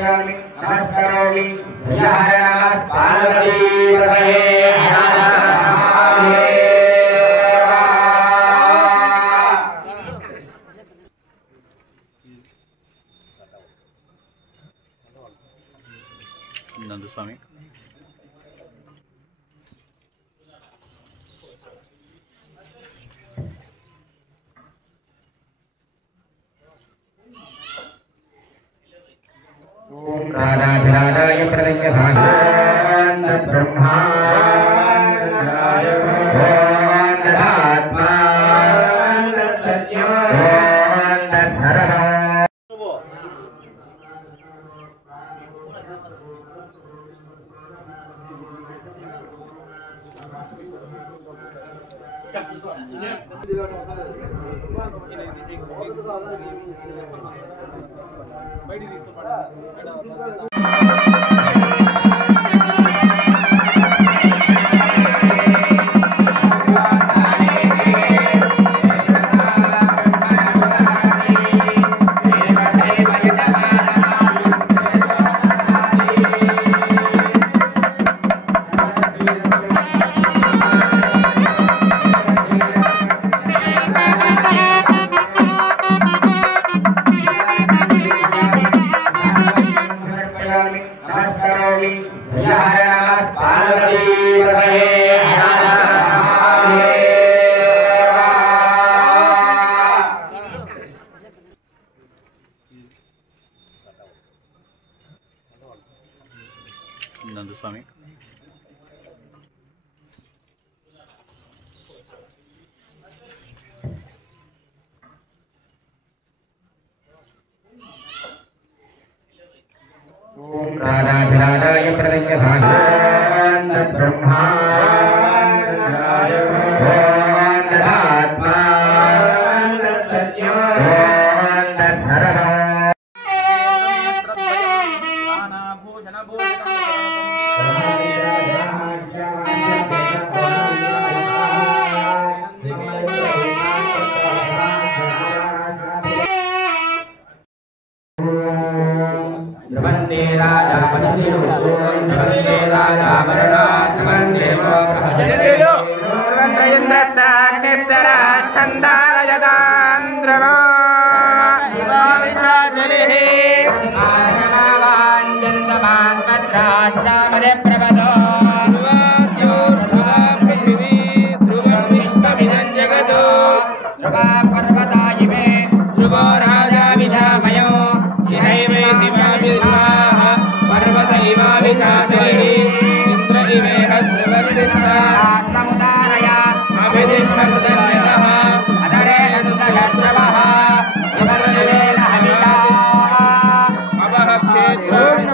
समर्पयामि नमस्करोमि जय हर नमः पार्वती पतये हर महादेव। नंदस्वामी ओम राधाय प्रलयभागान् ब्रह्मा आत्मा नमस्करोमि जय हर नमः पार्वती पतये हर महादेव। नंदस्वामी ओम राधाय प्रलयभागान् ब्रह्मा आत्मा वंदे राजा वंदे राजा वरदान वंदे चंदारयदांद्रवा विचाजलिः आनवाञ्जन्तमान् पत्राष्टामदे प्रवदो ध्रुवद्योर्ध्रुवं पृथिवी ध्रुवं विश्वमिदं जगतो ध्रुवा पर्वता इमे ध्रुवो राजा विशामयो इहैवै दिवाभिस्वाः पर्वत इवाभिचाजलिः इन्द्र इमे ध्रुवस्तिष्ठा आत्ममुदारया अभितिष्ठन्त्यतः अदरे नुतयद्रवः इन्द्रदेवेन हविषा अवः क्षेत्राणि